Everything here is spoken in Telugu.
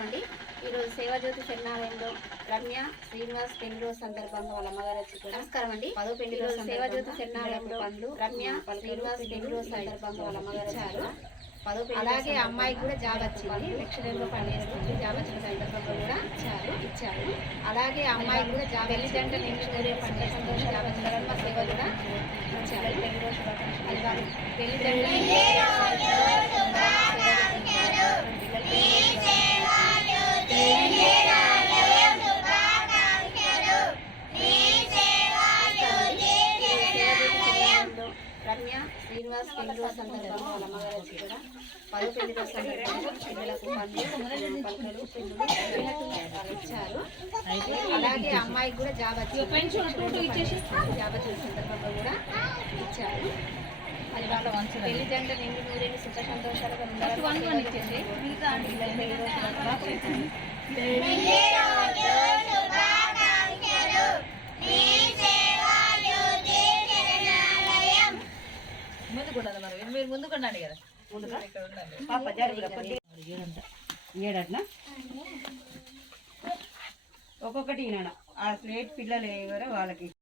నమస్కారం ఈరోజు సేవాజ్యోతి శరణాలయంలో రమ్య శ్రీనివాస్ పెళ్ళి రోజు సందర్భంగా వాళ్ళ అమ్మగారు వచ్చి నమస్కారం అండి పదో పెళ్ళి రోజు సేవాజ్యోతి శరణాలయంలో పండ్లు రమ్య శ్రీనివాస్ పెళ్ళి రోజు సందర్భంగా వాళ్ళ అమ్మగారు వచ్చారు పదో అలాగే అమ్మాయికి కూడా జాబ్ వచ్చింది. లెక్చరర్లో పనిచేస్తుంది. జాబ్ వచ్చిన సందర్భంగా కూడా ఇచ్చారు. ఇచ్చారు. అలాగే అమ్మాయికి కూడా జాబ్ పెళ్ళి జంట నిమిషంలో పనిచేస్తుంది జాబ్ వచ్చిన సేవ కూడా ఇచ్చారు. పెళ్ళి రోజు పెళ్ళి జంట రమ్య శ్రీనివాస్ పెళ్ళి రోజు సందర్భంగా వాళ్ళ అమ్మగారు వచ్చి కూడా పదో పెళ్ళి రోజు సందర్భంగా పిల్లలకు పండ్లు పలకలు పెన్నులు పిల్లలకు ఇచ్చారు అలాగే అమ్మాయికి కూడా జాబ్ వచ్చింది జాబ్ వచ్చిన సందర్భంగా కూడా ఇచ్చారు. అది వాళ్ళ పెళ్ళి జంట నిండు నూరేళ్ళు సుఖ సంతోషాలుగా ఉండాలని మరి. మీరు ముందుకు ఉండండి కదా. పాప ఒక్కొక్కటి ఈనాడ ఆ స్లేట్ పిల్లలు ఎవరో వాళ్ళకి